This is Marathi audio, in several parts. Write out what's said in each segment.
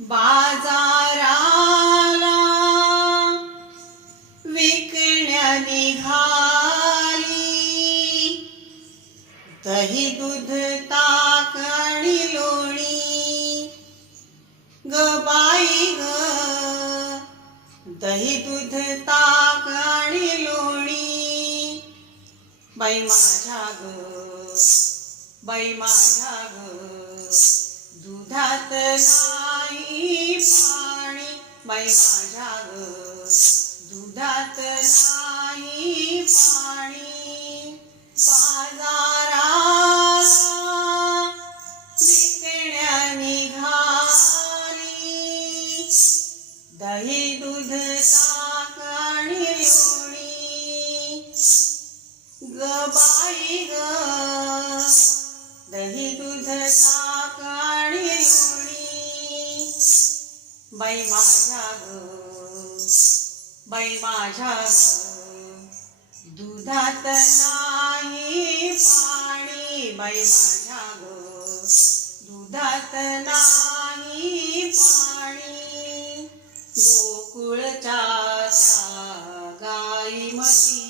बाजाराला विकण्या निघाली. दही दूध ताक आणि लोणी. ग बाई ग. दही दूध ताक आणि लोणी. बाई माझ्या ग. बाई माझ्या ग. दुधात ना पाणी माझ्या दुधात नाही पाणी. बाई माझ्या ग बाई माझ्या दुधात नाही पाणी बाई माझ्या ग दुधात नाही पाणी गोकुळच्या गाई म्हशीच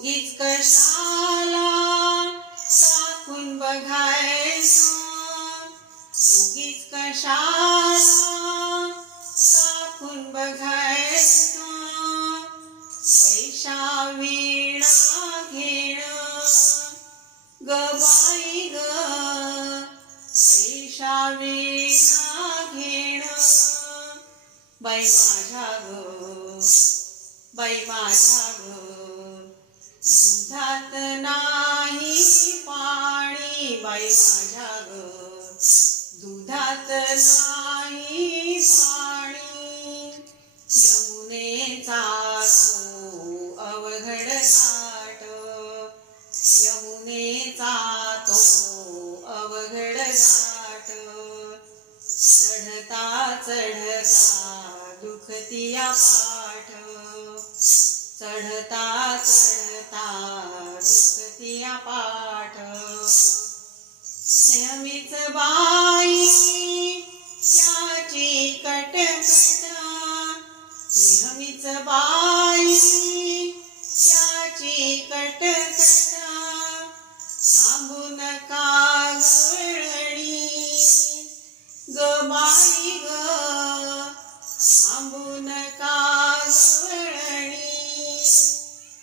उगीच कशाला टाकून बघायचं? उगीच कशाला टाकून बघायचं? पैशा विणा घेणं? ग ग पैशा विणा घेणं? बाई माझ्या ग बाई माझ्या ग. दुधात नाही पाणी बाई माझ्या ग. दुधात नाही पाणी. यमुनेचा तो अवघड घाट. यमुनेचा तो अवघड घाट. चढता चढता दुखतिया पाठ. चढता चढता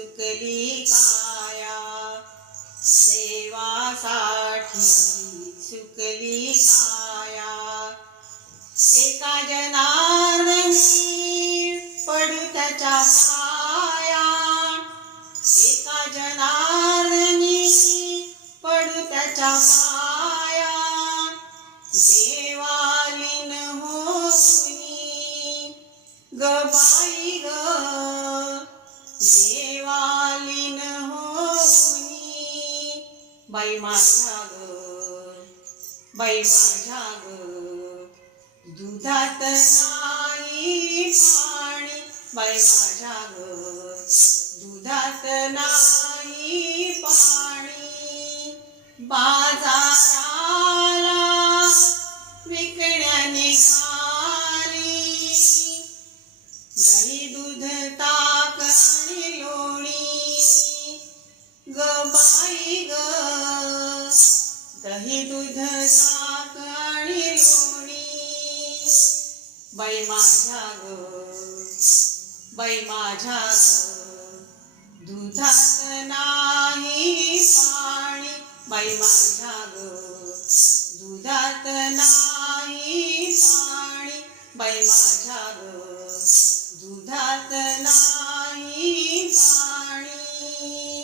सुकली काया. देवासाठी सुकली काया. एका जनार्दनी पडू त्याच्या पाया. एका जनार्दनी पडू त्याच्या बाई माझा ग बाई माझ्या ग दुधात नाही पाणी बाई माझ्या बाई माझ्या ग बाई माझ्या ग. दुधात नाही पाणी बाई माझ्या ग. दुधात नाही पाणी बाई माझ्या ग. दुधात नाही पाणी.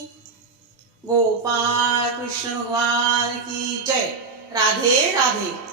गोपाळ कृष्णवार की जय. राधे राधे.